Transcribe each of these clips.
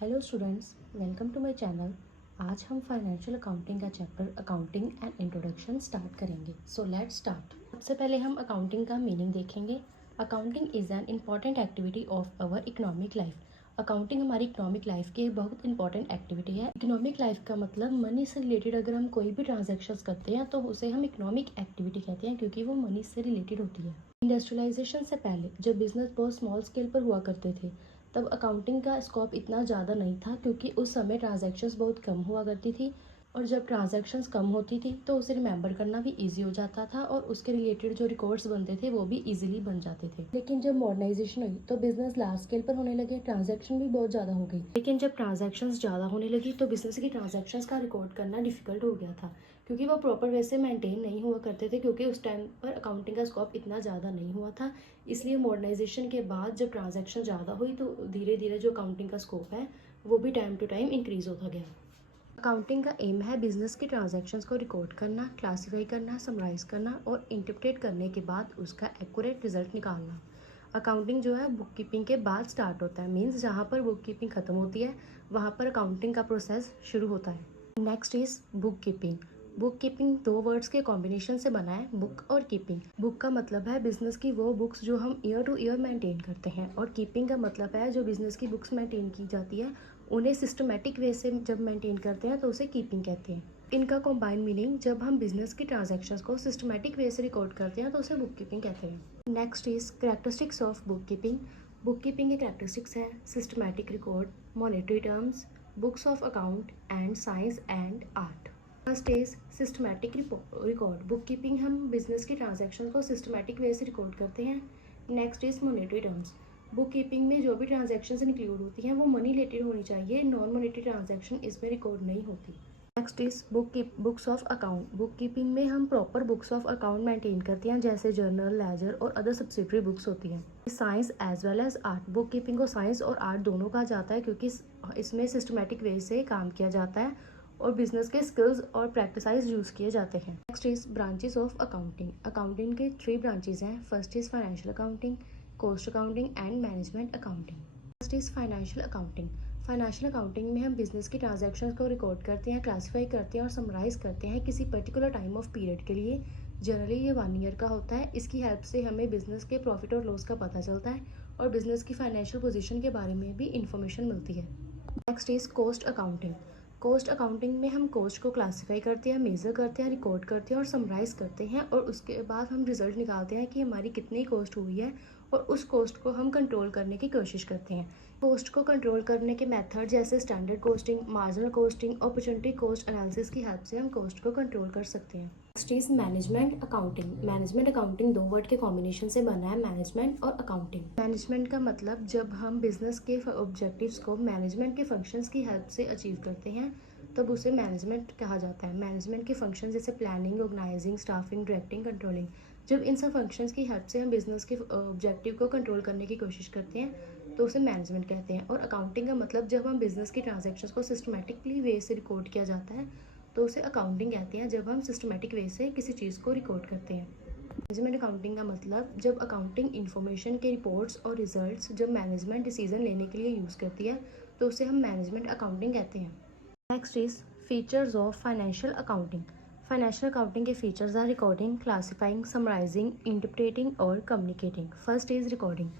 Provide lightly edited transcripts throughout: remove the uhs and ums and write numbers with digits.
Hello students, welcome to my channel. आज हम financial accounting का chapter accounting and introduction start करेंगे। So let's start. सबसे पहले हम अकाउंटिंग का मीनिंग देखेंगे। Accounting is an important activity of our economic life. Accounting हमारी इकोनॉमिक लाइफ की एक बहुत इंपॉर्टेंट एक्टिविटी है। इकोनॉमिक लाइफ का मतलब मनी से रिलेटेड अगर हम कोई भी ट्रांजेक्शन्स करते हैं तो उसे हम इकोनॉमिक एक्टिविटी कहते हैं, क्योंकि वो मनी से रिलेटेड होती है। इंडस्ट्रियलाइजेशन से पहले जब बिजनेस बहुत स्मॉल स्केल पर हुआ करते थे, तब अकाउंटिंग का स्कोप इतना ज़्यादा नहीं था, क्योंकि उस समय ट्रांजैक्शंस बहुत कम हुआ करती थी। और जब ट्रांजैक्शंस कम होती थी तो उसे रिमेंबर करना भी इजी हो जाता था और उसके रिलेटेड जो रिकॉर्ड्स बनते थे वो भी इजीली बन जाते थे। लेकिन जब मॉडर्नाइजेशन हुई तो बिजनेस लार्ज स्केल पर होने लगे, ट्रांजैक्शन भी बहुत ज़्यादा हो गई। लेकिन जब ट्रांजैक्शंस ज़्यादा होने लगी तो बिजनेस की ट्रांजैक्शंस का रिकॉर्ड करना डिफिकल्ट हो गया था, क्योंकि वो प्रॉपर वे से मेंटेन नहीं हुआ करते थे, क्योंकि उस टाइम पर अकाउंटिंग का स्कोप इतना ज़्यादा नहीं हुआ था। इसलिए मॉडर्नाइजेशन के बाद जब ट्रांजैक्शन ज़्यादा हुई तो धीरे धीरे जो अकाउंटिंग का स्कोप है वो भी टाइम टू टाइम इंक्रीज होता गया। अकाउंटिंग का एम है बिजनेस के ट्रांजैक्शंस को रिकॉर्ड करना, क्लासीफाई करना, समराइज करना और इंटरप्रेट करने के बाद उसका एक्यूरेट रिजल्ट निकालना। अकाउंटिंग जो है बुक कीपिंग के बाद स्टार्ट होता है, मीन्स जहाँ पर बुक कीपिंग खत्म होती है वहाँ पर अकाउंटिंग का प्रोसेस शुरू होता है। Next is book keeping. Book keeping दो वर्ड्स के कॉम्बिनेशन से बना है, बुक और कीपिंग। बुक का मतलब है बिजनेस की वो बुक्स जो हम ईयर टू ईयर मेंटेन करते हैं, और कीपिंग का मतलब है जो बिजनेस की बुक्स मेंटेन की जाती है उन्हें सिस्टमेटिक वे से जब मेंटेन करते हैं तो उसे कीपिंग कहते हैं। इनका कॉम्बाइन मीनिंग, जब हम बिजनेस की ट्रांजैक्शंस को सिस्टमेटिक वे से रिकॉर्ड करते हैं तो उसे बुक कीपिंग कहते हैं। Next is characteristics of book keeping. Book keeping के कैरेक्टरिस्टिक्स हैं systematic record, monetary terms, books of account and science and art. First is systematic record. Book keeping हम बिजनेस की ट्रांजैक्शन को सिस्टमेटिक वे से record करते हैं। Next is monetary terms. Book keeping में जो भी ट्रांजैक्शंस इंक्लूड होती हैं वो मनी रिलेटेड होनी चाहिए, नॉन मॉनेटरी ट्रांजैक्शन इसमें रिकॉर्ड नहीं होती। Next is books of account. Book keeping में हम proper books of account maintain करते हैं, जैसे जर्नल, लेजर और अदर सब्सिडरी बुक्स होती हैं। Science as well as art. Book keeping को साइंस और आर्ट दोनों कहा जाता है, क्योंकि इसमें सिस्टमेटिक वे से काम किया जाता है और बिजनेस के स्किल्स और प्रैक्टिसाइज यूज़ किए जाते हैं। Next is branches of accounting. Accounting के 3 ब्रांचेस हैं। First is financial accounting, cost accounting and management accounting. First is financial accounting. Financial accounting में हम बिजनेस की ट्रांजैक्शंस को रिकॉर्ड करते हैं, क्लासीफाई करते हैं और समराइज करते हैं किसी पर्टिकुलर टाइम ऑफ पीरियड के लिए। जनरली ये 1 ईयर का होता है। इसकी हेल्प से हमें बिजनेस के प्रॉफिट और लॉस का पता चलता है और बिजनेस की फाइनेंशियल पोजीशन के बारे में भी इंफॉर्मेशन मिलती है। Next is cost accounting. Cost accounting में हम कॉस्ट को क्लासीफाई करते हैं, मेजर करते हैं, रिकॉर्ड करते हैं और समराइज करते हैं, और उसके बाद हम रिजल्ट निकालते हैं कि हमारी कितनी कॉस्ट हुई है और उस कॉस्ट को हम कंट्रोल करने की कोशिश करते हैं। कॉस्ट को कंट्रोल करने के मेथड जैसे standard costing, marginal costing, opportunity cost analysis की हेल्प से हम कॉस्ट को कंट्रोल कर सकते हैं। Next is management accounting. Management accounting 2 word के कॉम्बिनेशन से बना है, मैनेजमेंट और अकाउंटिंग। मैनेजमेंट का मतलब जब हम बिजनेस के ऑब्जेक्टिव्स को मैनेजमेंट के फंक्शंस की हेल्प से अचीव करते हैं तब उसे मैनेजमेंट कहा जाता है। मैनेजमेंट के फंक्शन जैसे planning, organising, staffing, directing, controlling, जब इन सब फंक्शंस की हेल्प से हम बिजनेस के ऑब्जेक्टिव को कंट्रोल करने की कोशिश करते हैं तो उसे मैनेजमेंट कहते हैं। और अकाउंटिंग का मतलब जब हम बिजनेस की ट्रांजैक्शंस को सिस्टमेटिकली वे से रिकॉर्ड किया जाता है तो उसे अकाउंटिंग कहते हैं, जब हम सिस्टमेटिक वे से किसी चीज़ को रिकॉर्ड करते हैं। मैनेजमेंट अकाउंटिंग का मतलब जब अकाउंटिंग इन्फॉर्मेशन के रिपोर्ट्स और रिजल्ट्स जब मैनेजमेंट डिसीजन लेने के लिए यूज़ करती है तो उसे हम मैनेजमेंट अकाउंटिंग कहते हैं। Next is features of financial accounting. Financial accounting के features are recording, classifying, summarising, interpreting और communicating. First is recording.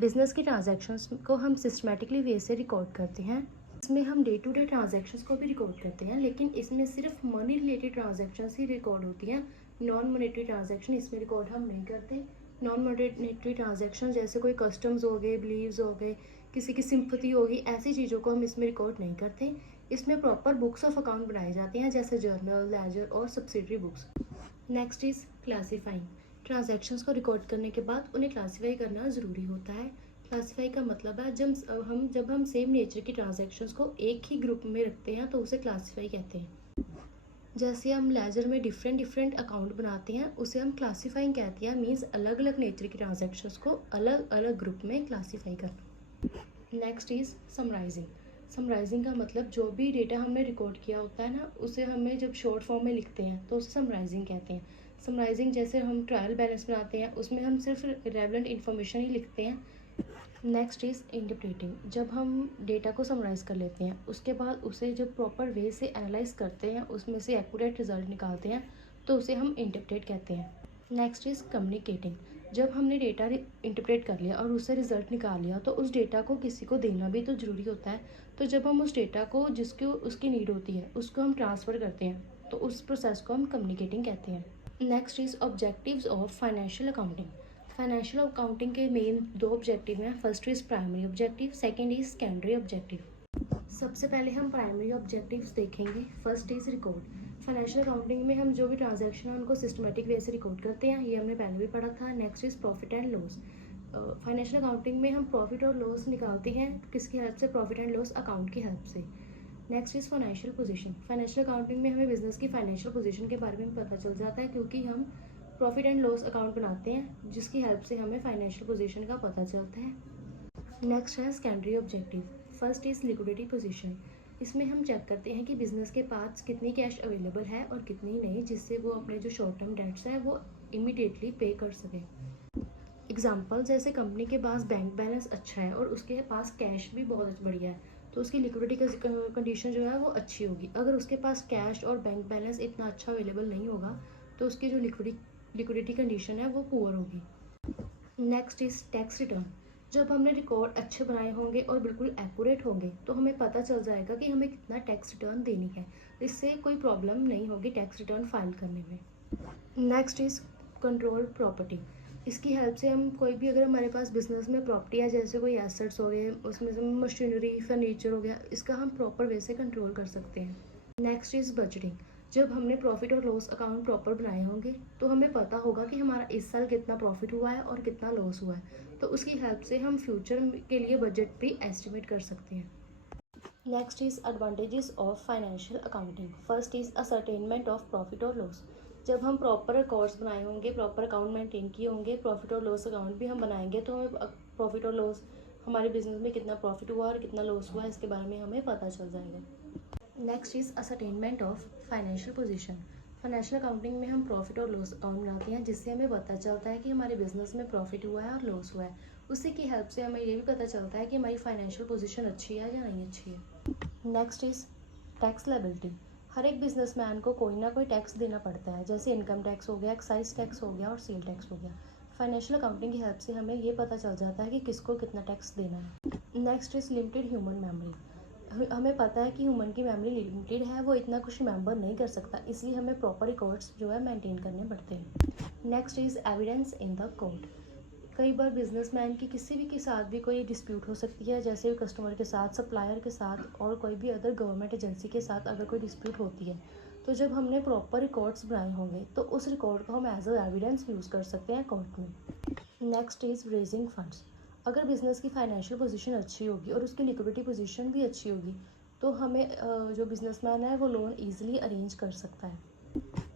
Business की ट्रांजैक्शंस को हम सिस्टमेटिकली वे से रिकॉर्ड करते हैं। इसमें हम डे टू डे ट्रांजैक्शंस को भी रिकॉर्ड करते हैं, लेकिन इसमें सिर्फ मनी रिलेटेड ट्रांजैक्शंस ही रिकॉर्ड होती हैं। नॉन मॉनेटरी ट्रांजैक्शन इसमें रिकॉर्ड हम नहीं करते। नॉन मॉनेटरी ट्रांजैक्शन जैसे कोई कस्टम्स हो गए, बिलीव्स हो गए, किसी की सिंपथी होगी, ऐसी चीज़ों को हम इसमें रिकॉर्ड नहीं करते। इसमें प्रॉपर बुक्स ऑफ अकाउंट बनाए जाते हैं, जैसे जर्नल, लेजर और subsidiary books. Next is classifying. Transactions को रिकॉर्ड करने के बाद उन्हें क्लासीफाई करना ज़रूरी होता है। क्लासीफाई का मतलब है जब हम सेम नेचर की ट्रांजैक्शंस को एक ही ग्रुप में रखते हैं तो उसे क्लासीफाई कहते हैं। जैसे हम लेजर में डिफरेंट डिफरेंट अकाउंट बनाते हैं उसे हम क्लासीफाइंग कहते हैं, मीन्स अलग अलग नेचर की ट्रांजैक्शंस को अलग अलग ग्रुप में क्लासीफाई करना। Next is summarising. समराइजिंग का मतलब जो भी डेटा हमने रिकॉर्ड किया होता है ना उसे हमें जब शॉर्ट फॉर्म में लिखते हैं तो उसे समराइजिंग कहते हैं। समराइजिंग जैसे हम ट्रायल बैलेंस बनाते हैं उसमें हम सिर्फ रेलेवेंट इन्फॉर्मेशन ही लिखते हैं, नेक्स्ट इज़ इंटरप्रेटिंग। जब हम डेटा को समराइज़ कर लेते हैं, उसके बाद उसे जब प्रॉपर वे से एनालाइज करते हैं, उसमें से एक्यूरेट रिजल्ट निकालते हैं, तो उसे हम इंटरप्रेट कहते हैं। Next is communicating. जब हमने डेटा इंटरप्रेट कर लिया और उससे रिजल्ट निकाल लिया, तो उस डेटा को किसी को देना भी तो ज़रूरी होता है। तो जब हम उस डेटा को जिसको उसकी नीड होती है उसको हम ट्रांसफ़र करते हैं, तो उस प्रोसेस को हम कम्युनिकेटिंग कहते हैं। Next is objectives of financial accounting. Financial accounting के मेन दो ऑब्जेक्टिव हैं। First is primary objective, second is secondary objective. सबसे पहले हम प्राइमरी ऑब्जेक्टिव्स देखेंगे। First is record. Financial accounting में हम जो भी ट्रांजैक्शन है उनको सिस्टमेटिक वे से रिकॉर्ड करते हैं, ये हमने पहले भी पढ़ा था। Next is profit and loss. Financial accounting में हम प्रॉफिट और लॉस निकालते हैं किसकी हेल्प से? प्रॉफिट एंड लॉस अकाउंट की हेल्प से। Next is financial position. Financial accounting में हमें बिजनेस की फाइनेंशियल पोजीशन के बारे में पता चल जाता है, क्योंकि हम प्रॉफिट एंड लॉस अकाउंट बनाते हैं जिसकी हेल्प से हमें फाइनेंशियल पोजीशन का पता चलता है। नेक्स्ट है secondary objective. First is liquidity position. इसमें हम चेक करते हैं कि बिजनेस के पास कितनी कैश अवेलेबल है और कितनी नहीं, जिससे वो अपने जो शॉर्ट टर्म डेट्स हैं वो इमीडिएटली पे कर सके। एग्जाम्पल, जैसे कंपनी के पास बैंक बैलेंस अच्छा है और उसके पास कैश भी बहुत बढ़िया है, तो उसकी लिक्विडिटी कंडीशन जो है वो अच्छी होगी। अगर उसके पास कैश और बैंक बैलेंस इतना अच्छा अवेलेबल नहीं होगा, तो उसकी जो लिक्विडिटी कंडीशन है वो पुअर होगी। Next is tax return. जब हमने रिकॉर्ड अच्छे बनाए होंगे और बिल्कुल एक्यूरेट होंगे, तो हमें पता चल जाएगा कि हमें कितना टैक्स रिटर्न देनी है। इससे कोई प्रॉब्लम नहीं होगी टैक्स रिटर्न फाइल करने में। Next is control property. इसकी हेल्प से हम कोई भी, अगर हमारे पास बिजनेस में प्रॉपर्टी है, जैसे कोई एसेट्स हो गए, उसमें से मशीनरी फर्नीचर हो गया, इसका हम प्रॉपर वे से कंट्रोल कर सकते हैं। Next is budgeting. जब हमने प्रॉफिट और लॉस अकाउंट प्रॉपर बनाए होंगे, तो हमें पता होगा कि हमारा इस साल कितना प्रॉफिट हुआ है और कितना लॉस हुआ है, तो उसकी हेल्प से हम फ्यूचर के लिए बजट भी एस्टिमेट कर सकते हैं। Next is advantages of financial accounting. First is ascertainment of profit और लॉस। जब हम प्रॉपर रिकॉर्ड्स बनाए होंगे, प्रॉपर अकाउंट मेंटेन किए होंगे, प्रॉफिट और लॉस अकाउंट भी हम बनाएंगे, तो हमें प्रॉफिट और लॉस, हमारे बिजनेस में कितना प्रॉफिट हुआ और कितना लॉस हुआ, इसके बारे में हमें पता चल जाएगा। Next is ascertainment of financial position. Financial accounting में हम प्रॉफिट और लॉस अकाउंट बनाते हैं, जिससे हमें पता चलता है कि हमारे बिजनेस में प्रॉफिट हुआ है और लॉस हुआ है। उसी की हेल्प से हमें ये भी पता चलता है कि हमारी फाइनेंशियल पोजीशन अच्छी है या नहीं अच्छी है। Next is tax liability. हर एक बिजनेसमैन को कोई ना कोई टैक्स देना पड़ता है, जैसे इनकम टैक्स हो गया, एक्साइज टैक्स हो गया और सेल टैक्स हो गया। फाइनेंशियल अकाउंटिंग की हेल्प से हमें ये पता चल जाता है कि किसको कितना टैक्स देना है। Next is limited human memory. हमें पता है कि ह्यूमन की मेमोरी लिमिटेड है, वो इतना कुछ रिमेंबर नहीं कर सकता, इसलिए हमें प्रॉपर रिकॉर्ड्स जो है मेंटेन करने पड़ते हैं। Next is evidence in the court. कई बार बिजनेसमैन की किसी भी के साथ भी कोई डिस्प्यूट हो सकती है, जैसे कस्टमर के साथ, सप्लायर के साथ और कोई भी अदर गवर्नमेंट एजेंसी के साथ अगर कोई डिस्प्यूट होती है, तो जब हमने प्रॉपर रिकॉर्ड्स बनाए होंगे, तो उस रिकॉर्ड को हम एज अ एविडेंस यूज़ कर सकते हैं कोर्ट में। Next is raising funds. अगर बिज़नेस की फाइनेंशियल पोजीशन अच्छी होगी और उसकी लिक्विडिटी पोजीशन भी अच्छी होगी, तो हमें जो बिजनेसमैन है वो लोन ईजिली अरेंज कर सकता है।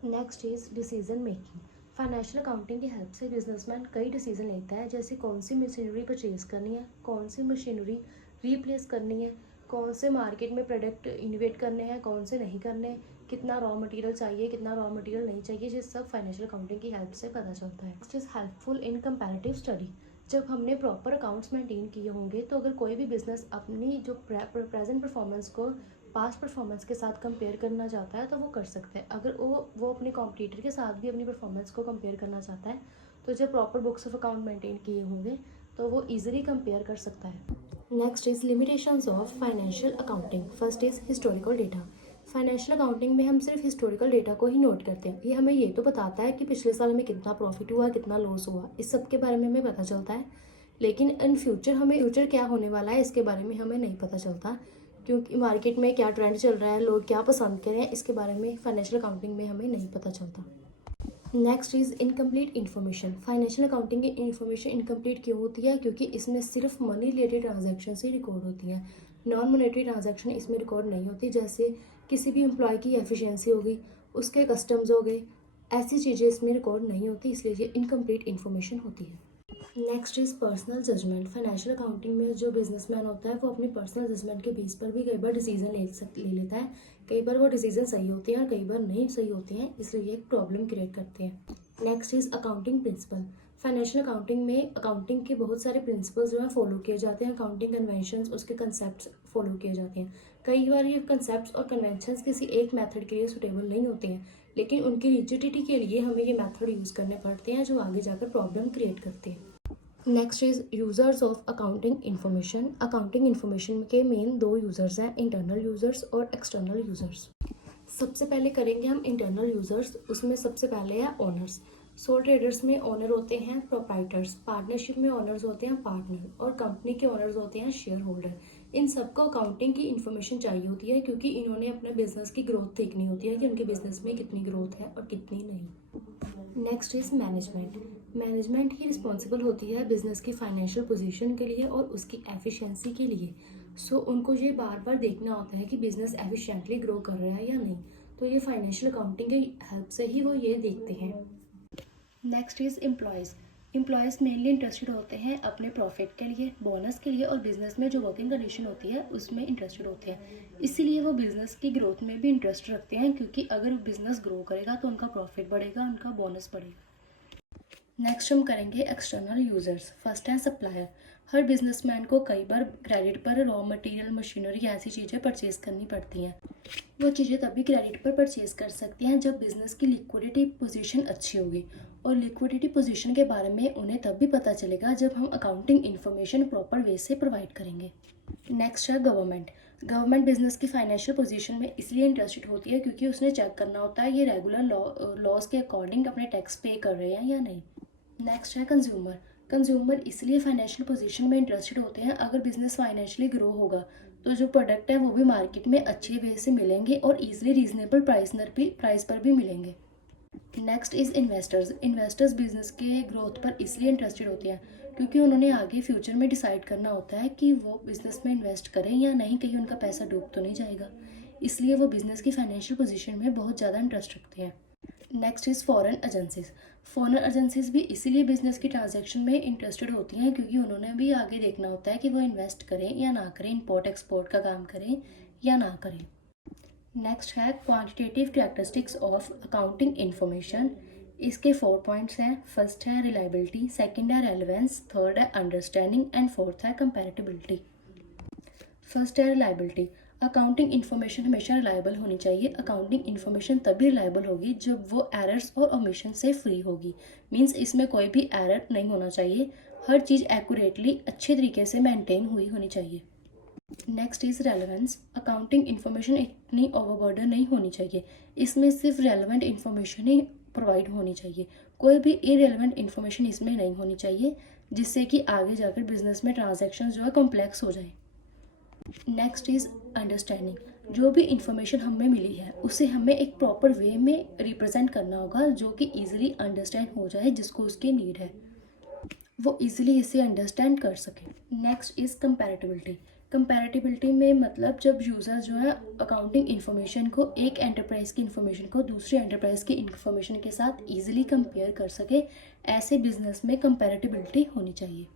Next is decision making. Financial accounting की हेल्प से बिजनेसमैन कई डिसीजन लेता है, जैसे कौन सी मशीनरी परचेज करनी है, कौन सी मशीनरी रीप्लेस करनी है, कौन से मार्केट में प्रोडक्ट इनोवेट करने हैं, कौन से नहीं करने, कितना रॉ मटेरियल चाहिए, कितना रॉ मटेरियल नहीं चाहिए, ये सब फाइनेंशियल अकाउंटिंग की हेल्प से पता चलता है। Next is helpful in comparative study. जब हमने प्रॉपर अकाउंट्स मेंटेन किए होंगे, तो अगर कोई भी बिजनेस अपनी जो प्रेजेंट परफॉर्मेंस को पास्ट परफॉर्मेंस के साथ कंपेयर करना चाहता है, तो वो कर सकता है। अगर वो अपने कॉम्पिटिटर के साथ भी अपनी परफॉर्मेंस को कंपेयर करना चाहता है, तो जब proper books of account maintain किए होंगे, तो वो ईजिली कंपेयर कर सकता है। Next is limitations of financial accounting. First is historical data. Financial accounting में हम सिर्फ हिस्टोरिकल डेटा को ही नोट करते हैं। ये हमें ये तो बताता है कि पिछले साल में कितना प्रॉफिट हुआ, कितना लॉस हुआ, इस सब के बारे में हमें पता चलता है। लेकिन इन फ्यूचर क्या होने वाला है, इसके बारे में हमें नहीं पता चलता, क्योंकि मार्केट में क्या ट्रेंड चल रहा है, लोग क्या पसंद कर रहे हैं, इसके बारे में फाइनेंशियल अकाउंटिंग में हमें नहीं पता चलता। Next is incomplete information. Financial accounting की इन्फॉर्मेशन इनकम्प्लीट क्यों होती है? क्योंकि इसमें सिर्फ मनी रिलेटेड ट्रांजैक्शन ही रिकॉर्ड होती हैं, नॉन मॉनेटरी ट्रांजैक्शन इसमें रिकॉर्ड नहीं होती, जैसे किसी भी एम्प्लॉय की एफिशिएंसी हो गई, उसके कस्टम्स हो गए, ऐसी चीज़ें इसमें रिकॉर्ड नहीं होती, इसलिए ये इनकम्प्लीट इन्फॉर्मेशन होती है। Next is personal judgement. Financial accounting में जो बिजनेसमैन होता है, वो अपनी पर्सनल जजमेंट के बेस पर भी कई बार डिसीजन ले लेता है। कई बार वो डिसीजन सही होते हैं और कई बार नहीं सही होते हैं, इसलिए ये एक प्रॉब्लम क्रिएट करते हैं। Next is accounting principle. Financial accounting में अकाउंटिंग के बहुत सारे प्रिंसिपल्स जो हैं फॉलो किए जाते हैं, अकाउंटिंग कन्वेंशंस उसके कंसेप्ट्स फॉलो किए जाते हैं। कई बार ये कंसेप्ट्स और कन्वेंशंस किसी एक मेथड के लिए सुटेबल नहीं होते हैं, लेकिन उनकी रिजिडिटी के लिए हमें ये मेथड यूज़ करने पड़ते हैं जो आगे जाकर प्रॉब्लम क्रिएट करते हैं। Next is users of accounting information. Accounting information के मेन दो यूज़र्स हैं, इंटरनल यूज़र्स और एक्सटर्नल यूज़र्स। सबसे पहले करेंगे हम इंटरनल यूज़र्स। उसमें सबसे पहले है ओनर्स। सोल ट्रेडर्स में ओनर होते हैं प्रोप्राइटर्स, पार्टनरशिप में ओनर्स होते हैं पार्टनर, और कंपनी के ओनर्स होते हैं शेयर होल्डर। इन सबको अकाउंटिंग की इन्फॉर्मेशन चाहिए होती है क्योंकि इन्होंने अपने बिजनेस की ग्रोथ देखनी होती है कि उनके बिजनेस में कितनी ग्रोथ है और कितनी नहीं। Next is management. Management he responsible होती है बिजनेस की फाइनेंशियल पोजीशन के लिए और उसकी एफिशिएंसी के लिए। सो उनको ये बार बार देखना होता है कि बिजनेस एफिशिएंटली ग्रो कर रहा है या नहीं, तो ये फाइनेंशियल अकाउंटिंग की हेल्प से ही वो ये देखते हैं। Next is employees. Employees mainly interested होते हैं अपने प्रॉफिट के लिए, बोनस के लिए और बिजनेस में जो वर्किंग कंडीशन होती है उसमें इंटरेस्टेड होते हैं। इसीलिए वो बिजनेस की ग्रोथ में भी इंटरेस्ट रखते हैं क्योंकि अगर बिजनेस ग्रो करेगा तो उनका प्रॉफिट बढ़ेगा, उनका बोनस बढ़ेगा। नेक्स्ट हम करेंगे एक्सटर्नल यूज़र्स। फर्स्ट है सप्लायर। हर बिजनेसमैन को कई बार क्रेडिट पर रॉ मटेरियल, मशीनरी ऐसी चीज़ें परचेज करनी पड़ती हैं। वो चीज़ें तभी क्रेडिट पर परचेज कर सकते हैं जब बिजनेस की लिक्विडिटी पोजीशन अच्छी होगी, और लिक्विडिटी पोजीशन के बारे में उन्हें तब भी पता चलेगा जब हम अकाउंटिंग इन्फॉर्मेशन प्रॉपर वे से प्रोवाइड करेंगे। नेक्स्ट है गवर्नमेंट। गवर्नमेंट बिजनेस की फाइनेंशियल पोजीशन में इसलिए इंटरेस्टेड होती है क्योंकि उसने चेक करना होता है ये रेगुलर लॉज के अकॉर्डिंग अपने टैक्स पे कर रहे हैं या नहीं। नेक्स्ट है कंज्यूमर। कंज्यूमर इसलिए फाइनेंशियल पोजीशन में इंटरेस्टेड होते हैं अगर बिजनेस फाइनेंशियली ग्रो होगा तो जो प्रोडक्ट है वो भी मार्केट में अच्छे वे से मिलेंगे और ईजिली रीजनेबल प्राइस पर भी मिलेंगे। Next is investors. Investors business के ग्रोथ पर इसलिए इंटरेस्टेड होते हैं क्योंकि उन्होंने आगे फ्यूचर में डिसाइड करना होता है कि वो बिजनेस में इन्वेस्ट करें या नहीं, कहीं उनका पैसा डूब तो नहीं जाएगा, इसलिए वो बिजनेस की फाइनेंशियल पोजीशन में बहुत ज़्यादा इंटरेस्ट रखते हैं। Next is foreign agencies. Foreign agencies भी इसीलिए बिजनेस की ट्रांजैक्शन में इंटरेस्टेड होती हैं क्योंकि उन्होंने भी आगे देखना होता है कि वो इन्वेस्ट करें या ना करें, इंपोर्ट एक्सपोर्ट का काम करें या ना करें। नेक्स्ट है quantitative characteristics of accounting information. इसके 4 पॉइंट्स हैं। फर्स्ट है रिलायबिलिटी, सेकंड है रेलेवेंस, थर्ड है अंडरस्टैंडिंग एंड फोर्थ है कंपैरेटिबिलिटी। फर्स्ट है रिलायबिलिटी। अकाउंटिंग इन्फॉर्मेशन हमेशा रिलायबल होनी चाहिए। अकाउंटिंग इन्फॉर्मेशन तभी रिलायबल होगी जब वो एरर्स और ओमिशन से फ्री होगी। मींस इसमें कोई भी एरर नहीं होना चाहिए, हर चीज़ एक्यूरेटली अच्छे तरीके से मेंटेन हुई होनी चाहिए। Next is relevance. Accounting information इतनी ओवरबर्डन नहीं होनी चाहिए, इसमें सिर्फ रेलेवेंट इन्फॉर्मेशन ही प्रोवाइड होनी चाहिए, कोई भी इरेलेवेंट इन्फॉर्मेशन इसमें नहीं होनी चाहिए जिससे कि आगे जाकर बिजनेस में ट्रांजेक्शन जो है कॉम्प्लेक्स हो जाए। Next is understanding. जो भी इंफॉर्मेशन हमें मिली है उसे हमें एक प्रॉपर वे में रिप्रेजेंट करना होगा जो कि इजीली अंडरस्टैंड हो जाए, जिसको उसकी नीड है वो इजीली इसे अंडरस्टैंड कर सके। Next is कंपैरेटिबिलिटी। कंपैरेटिबिलिटी में मतलब जब यूज़र जो है अकाउंटिंग इन्फॉर्मेशन को एक एंटरप्राइज की इन्फॉर्मेशन को दूसरी एंटरप्राइज की इन्फॉर्मेशन के साथ इजीली कंपेयर कर सके, ऐसे बिजनेस में कंपैरेटिबिलिटी होनी चाहिए।